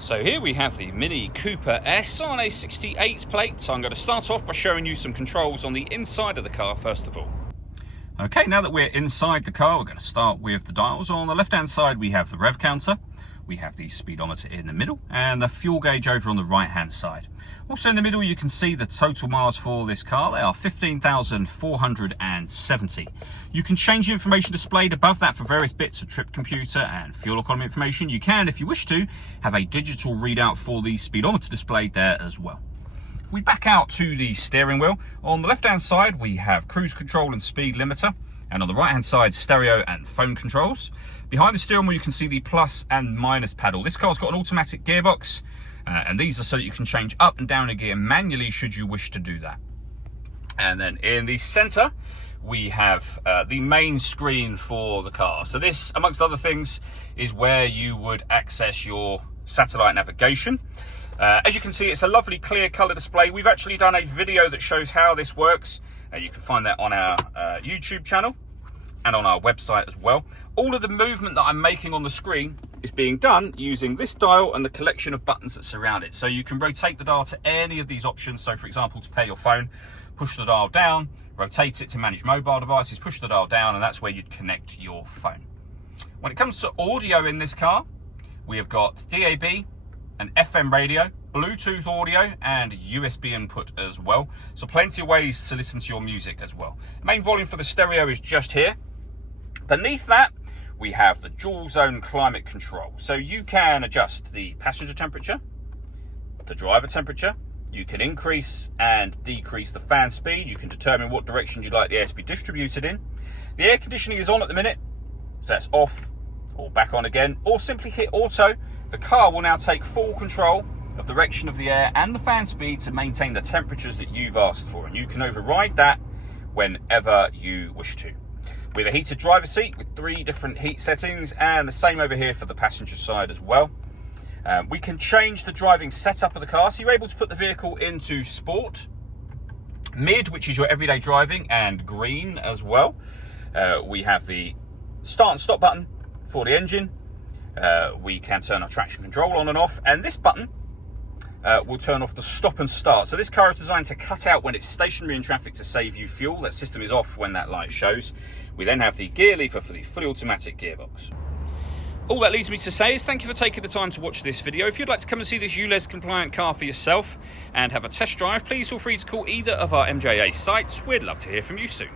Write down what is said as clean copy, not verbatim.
So here we have the Mini Cooper S on a 68 plate. So I'm going to start off by showing you some controls on the inside of the car first of all. Okay, now that we're inside the car, we're going to start with the dials. On the left hand side we have the rev counter, we have the speedometer in the middle, and the fuel gauge over on the right hand side. Also in the middle you can see the total miles for this car. They are 15,470. You can change the information displayed above that for various bits of trip computer and fuel economy information. You can, if you wish to, have a digital readout for the speedometer displayed there as well. If we back out to the steering wheel, on the left hand side we have cruise control and speed limiter, and on the right hand side stereo and phone controls. Behind the steering wheel you can see the plus and minus paddle. This car's got an automatic gearbox, and these are so that you can change up and down a gear manually should you wish to do that. And then in the center we have the main screen for the car. So this, amongst other things, is where you would access your satellite navigation. As you can see, it's a lovely clear color display. We've actually done a video that shows how this works. You can find that on our YouTube channel and on our website as well. All of the movement that I'm making on the screen is being done using this dial and the collection of buttons that surround it. So you can rotate the dial to any of these options. So for example, to pair your phone, push the dial down, rotate it to manage mobile devices, push the dial down, and that's where you'd connect your phone. When it comes to audio in this car, we have got DAB, an FM radio, Bluetooth audio, and USB input as well. So plenty of ways to listen to your music as well. Main volume for the stereo is just here. Beneath that, we have the dual zone climate control. So you can adjust the passenger temperature, the driver temperature. You can increase and decrease the fan speed. You can determine what direction you'd like the air to be distributed in. The air conditioning is on at the minute, so that's off or back on again, or simply hit auto. The car will now take full control of the direction of the air and the fan speed to maintain the temperatures that you've asked for, and you can override that whenever you wish to. With a heated driver's seat with 3 different heat settings, and the same over here for the passenger side as well. We can change the driving setup of the car, so you're able to put the vehicle into sport, mid, which is your everyday driving, and green as well. We have the start and stop button for the engine. We can turn our traction control on and off, and this button will turn off the stop and start. So this car is designed to cut out when it's stationary in traffic to save you fuel. That system is off when that light shows. We then have the gear lever for the fully automatic gearbox. All that leaves me to say is thank you for taking the time to watch this video. If you'd like to come and see this ULEZ compliant car for yourself and have a test drive, please feel free to call either of our MJA sites. We'd love to hear from you soon.